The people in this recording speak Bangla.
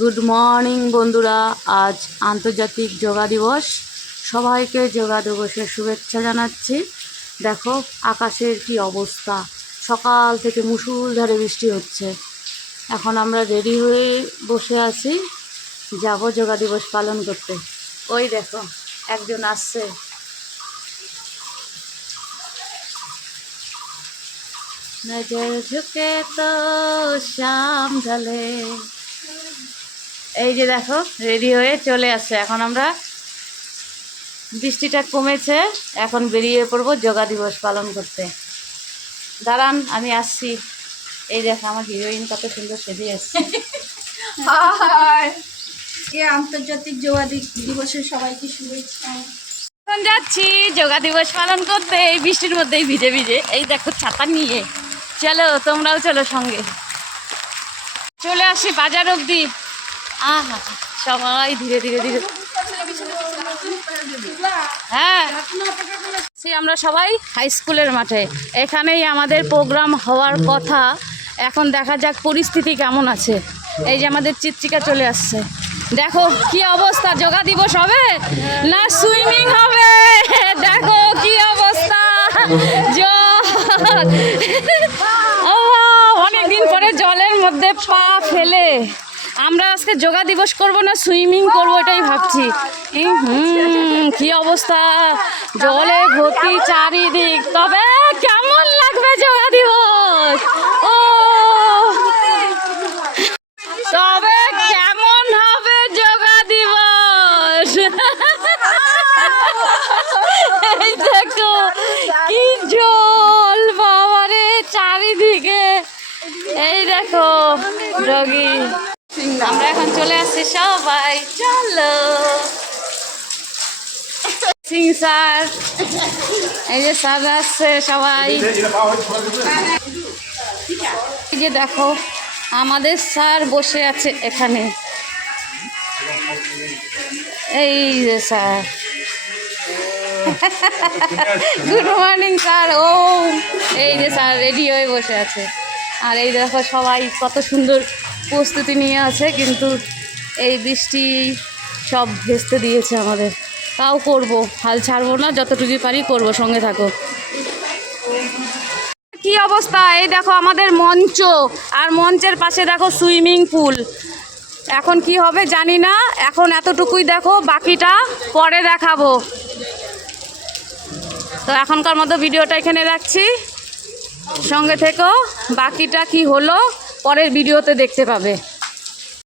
গুড মর্নিং বন্ধুরা, আজ আন্তর্জাতিক যোগা দিবস। সবাইকে যোগা দিবসের শুভেচ্ছা জানাচ্ছি। দেখো আকাশের কি অবস্থা, সকাল থেকে মুষলধারে বৃষ্টি হচ্ছে। এখন আমরা রেডি হয়ে বসে আছি, যাব যোগা দিবস পালন করতে। ওই দেখো একজন আসছে। নজর ঝুঁকে তো শাম ঢলে। এই যে দেখো রেডি হয়ে চলে আসছে। এখন আমরা, বৃষ্টিটা কমেছে, এখন বেরিয়ে পড়বো যোগা দিবস পালন করতে। দাঁড়ান আমি আসছি। এই দেখো আমার হিরোইন কত সুন্দর সেজে আসছে। আন্তর্জাতিক যোগা দিবসের সবাইকে শুভেচ্ছা। এখন যাচ্ছি যোগা দিবস পালন করতে, এই বৃষ্টির মধ্যেই ভিজে ভিজে। এই দেখো ছাতা নিয়ে। চলো তোমরাও চলো সঙ্গে। চলে আসি বাজার অবধি। আহা সবাই ধীরে ধীরে ধীরে। হ্যাঁ আমরা সবাই হাই স্কুলের মাঠে। এখানেই আমাদের প্রোগ্রাম হওয়ার কথা। এখন দেখা যাক পরিস্থিতি কেমন আছে। এই যে আমাদের চিত্রিকা চলে আসছে। দেখো কি অবস্থা, যোগা দিবস হবে না সুইমিং হবে? দেখো কি অবস্থা। অনেকদিন পরে জলের মধ্যে পা ফেলে আমরা আজকে যোগা দিবস করব না সুইমিং করবো, এটাই ভাবছি। কি অবস্থা, জলে ভর্তি চারিদিক। তবে কেমন লাগবে যোগা দিবস? ও তবে কেমন হবে যোগা দিবস? এই দেখো কি জল বাবারে চারিদিকে। এই দেখো যোগী। আমরা এখন চলে আসছি সবাই, চলো। সিং স্যার, এই যে স্যার আসছে সবাই। এই যে দেখো আমাদের স্যার বসে আছে এখানে। এই যে স্যার, গুড মর্নিং স্যার। ও এই যে স্যার রেডি হয়ে বসে আছে। আর এই দেখো সবাই কত সুন্দর প্রস্তুতি নিয়ে আছে, কিন্তু এই বৃষ্টি সব ভেস্তে দিয়েছে আমাদের। তাও করব, হাল ছাড়বো না, যতটুকু পারি করব। সঙ্গে থাকো। কি অবস্থা, এই দেখো আমাদের মঞ্চ, আর মঞ্চের পাশে দেখো সুইমিং পুল। এখন কি হবে জানি না, এখন এতটুকুই দেখো, বাকিটা পরে দেখাবো। তো এখনকার মতো ভিডিওটা এখানে রাখছি, সঙ্গে থেকো। বাকিটা কি হলো পরের ভিডিওতে দেখতে পাবে।